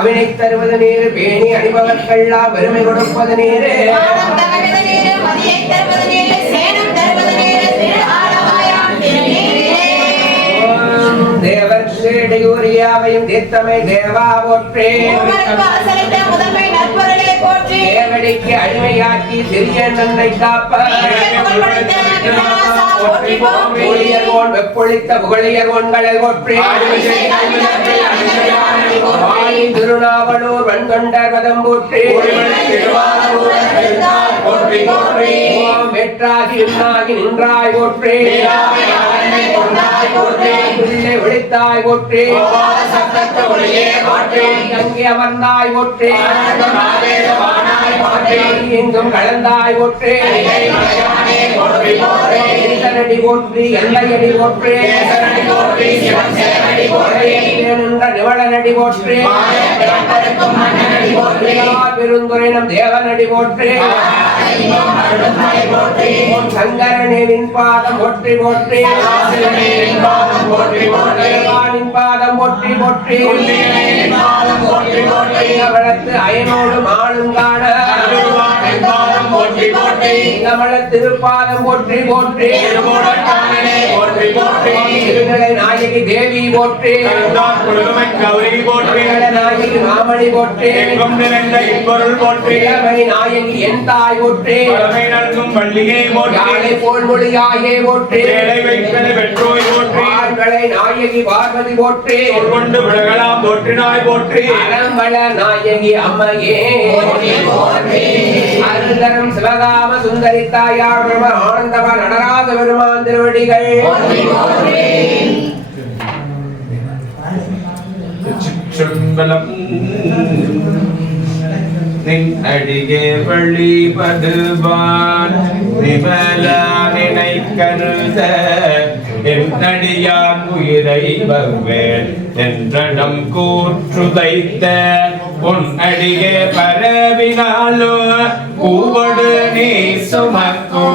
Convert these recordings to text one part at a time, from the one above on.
கவினை தருவது நீர் பேணி அணிபவர்க்கெல்லாம் பெருமை கொடுப்பது நீரே தேவர் சேடையூரியாவையும் தீர்த்தமை தேவா போற்றே தேவடிக்கு அடிமையாக்கி சிறிய நன்மை காப்ப ஊழியர்கோன் வெப்பொழித்த புகழியர்கோன்களை போற்றே திருநாவலூர் வன்கொண்டர் வதம் போற்றே வெற்றாகி உண்ணாகி நின்றாய் போற்றே உள்ளே ஒளித்தாய் போற்றே அங்கே அமர்ந்தாய் போற்றே எங்கும் கலந்தாய் போற்றே ஈசனடி போற்றி எல்லையடி போற்றே நிவளனடி போற்றே பெருந்துரைனம் தேவனடி போற்றே சங்கரனின் பாதம் போற்றி போற்றி பாதம் போற்றி போற்றி வளர்த்து அயனோடு மாளும் காண திருப்பாதம் போற்றி போற்றி திருநிலை நாயகி தேவி போற்றி நாயகி மாமணி போற்றி நாயகி என் தாய் போற்றி போல் மொழியாயே போற்றி நாயகி பார்வதி போற்றி போற்றினாய் போற்றி அலம்பல நாயகி அம்மையே அருந்தரம் சிவகாம சுந்தரி தாயார் ஆனந்தவ நடராஜ பெருமான் திருவடிகள் நின் அடியே வழிபடுவான் விமல நினை கருத என்னடியான் உயிரை வருவேன் என்றடம் கூற்றுதைத்த உன் அடியே பரவினாலோ பூவடு நீ சுமக்கோ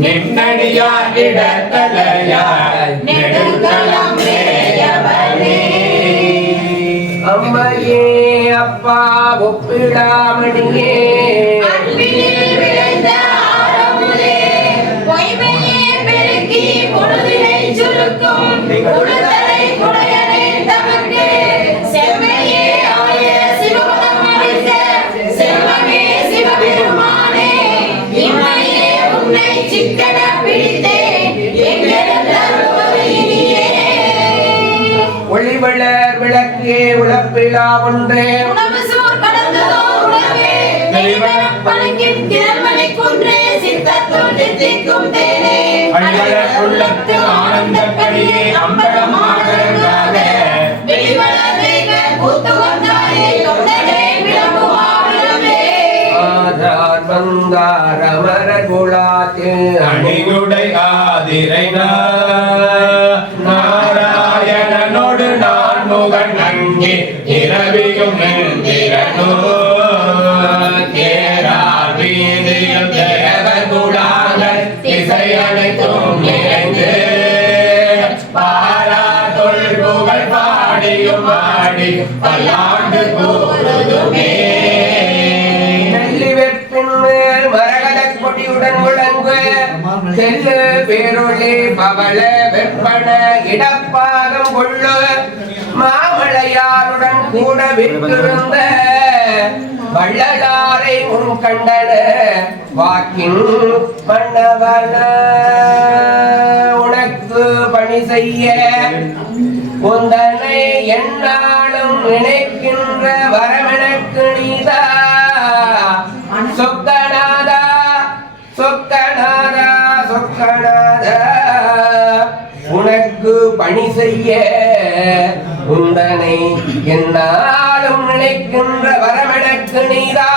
நின்னடியான் இடத்தலையாய் நெடுங்கலம் மேயவனே அம்மையே அப்பா ஒப்பிடாமணியே ஒளிவளர் விளக்கே உழப்பிலா ஒன்றே வந்தார் அமர குலாத்து அணியுடை ஆதிரை நாராயணனோடு நான் முகன் அங்கே இரவியும் நின்றிரனோ தேரார் வீதியும் தேவகுடாங்கள் இசையனைத்தும் நிறைந்து பாரா தொல்புகழ் பாடியும் ஆடி பல்லாண்டு கூறுதுமே செல்லு பேரொழி பவள வெப்பன இடப்பாகம் கொள்ளு மாமலையாருடன் கூட விட்டிருந்த வள்ளலாரை முன் கண்டன வாக்கின் மன்னவன உனக்கு பணி செய்ய உந்தனை என்னாலும் நினைக்கின்ற வரமெனக்கு நீதா சொக்கநாதா சொக்கநாதா சொக்கநாதா உனக்கு பணி செய்ய உந்தனை என்னாலும் நினைக்கின்ற வரமெனக்கு நீதா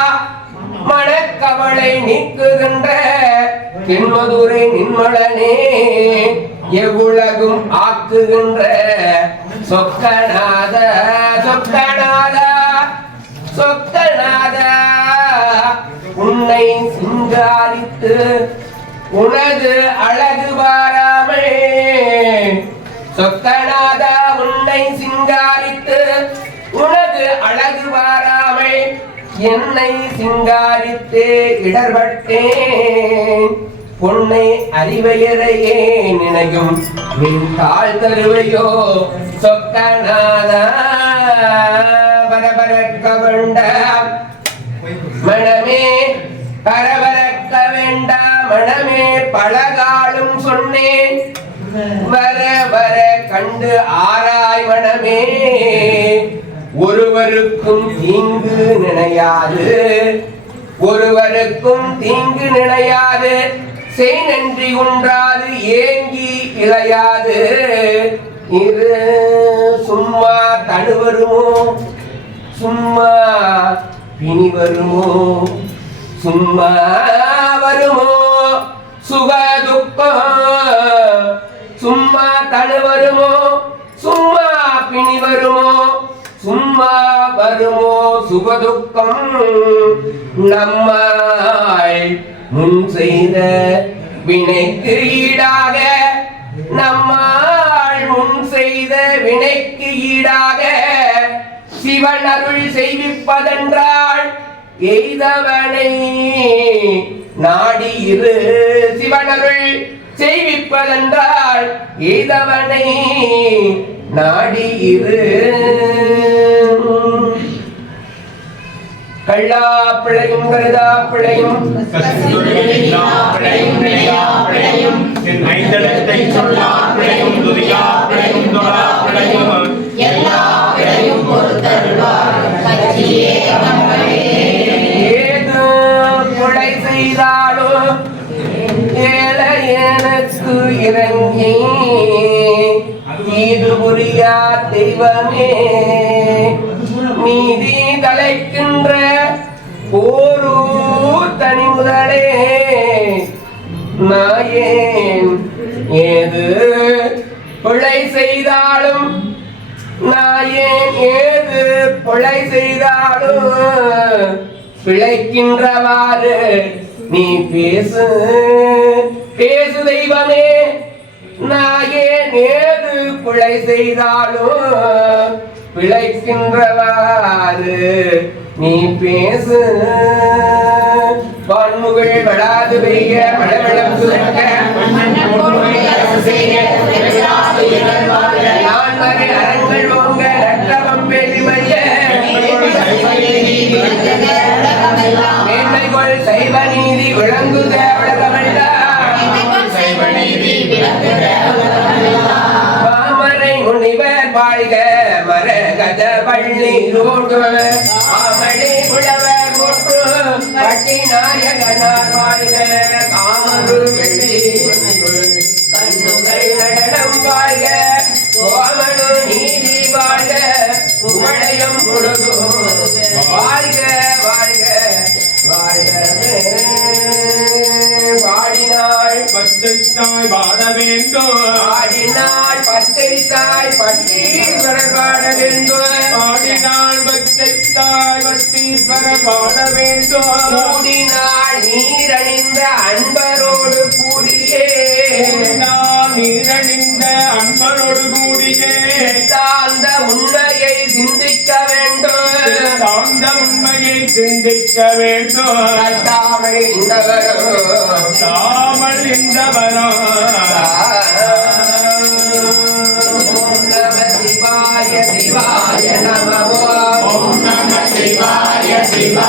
மனக்கவலை நீக்குகின்ற தென்மதுரை நின்மலனே எவ்வுலகும் ஆக்குகின்ற சொக்கநாத சொக்கநாத சொக்கநாத உன்னை சிங்காரித்து உனது அழகு பாராமல் சொக்கநாத உன்னை சிங்காரித்து உனது அழகு வாராமை என்னை சிங்காரித்தே இடர்பட்டேன் பொன்னை அறிவையரையே நினையும் மின் தாழ் தருவையோ சொக்கநாத பரபரக்க வேண்டாம் மனமே பரபரக்க வேண்டாம் மனமே பலகாலும் சொன்னேன் வர வர கண்டு ஆராய் மனமே ஒருவருக்கும் தீங்கு நினையாது ஒருவருக்கும் தீங்கு நினையாது செய் நன்றி உண்டாது ஏங்கி இளையாது இது சும்மா தனு வருமோ சும்மா பிணி வருமோ சும்மா வருமோ சுக துக்கம் சும்மா தனு வருமோ சும்மா பிணி வருமோ சும்மா வருமோ சுகதுக்கம் நம்மாய் முன் செய்த வினைக்கு ஈடாக நம்மால் முன் செய்த வினைக்கு ஈடாக சிவன் அருள் செய்விப்பதென்றால் எய்தவனை நாடி இரு சிவன் அருள் செய்விப்பதென்றால் எய்தவனை நாடி இரு கள்ளா பிழையும் கருதா பிழையும் ஐந்தளத்தை சொல்லா பிழையும் துரியா பிழையும் துரா பிழையும் எல்லா பிழையும் பொறுத்தருள்வார் பற்றியே நம்மளே. ஏது கொலை செய்தாலும் ஏழை எனக்கு இறங்கி இது புரியா தெய்வமே நீதி தலைக்கின்ற போரு தனி முதலே நாயேன் ஏது கொலை செய்தாலும் நாயேன் ஏது கொலை செய்தாலும் பிழைக்கின்றவாறு நீ பேசு பேசு தெய்வமே நாயேன் ஏது கொலை செய்தாலும் பிழைக்கின்றவாறு நீ பேசு வான்முகள் வளாது பெய்ய மழவெள்ளம் சுரக்க நான்மறை அரண்கள் ஓங்க நற்றவம் பெருமைய மேன்மைகொள் சைவ நீதி விளங்குக மாமரை முனிவர் வாழ்க மரகத பள்ளி ரோடு ஆமணி புலவர் முற்று பட்டி நாயகனார் வாழ்க காமரு வெள்ளி கண்ணுகள் நடனம் வாழ்க கோமனு நீதி வாழ்க உமழையும் முழுதும் வாழ்க வாழ்க வாழ்கவே பாடினாள் பச்சைத்தாய் வாழ வேண்டும் பாடினாள் பச்சைத்தாய் பட்டீஸ்வரர் பாட வேண்டும் பாடினாள் பச்சைத்தாய் பட்டீஸ்வரர் வாழ வேண்டும் கூடினாள் நீரணிந்த அன்பரோடு கூடியே நீரணிந்த அன்பரோடு கூடியே தாழ்ந்த உண்மையை சிந்திக்க வேண்டும் தாழ்ந்த உண்மையை சிந்திக்க வேண்டும் தாமல் இந்தவரும் தாமல் இந்தவரும் நம சிவாய சிவாய நம ஓம் நம சிவாய சிவாய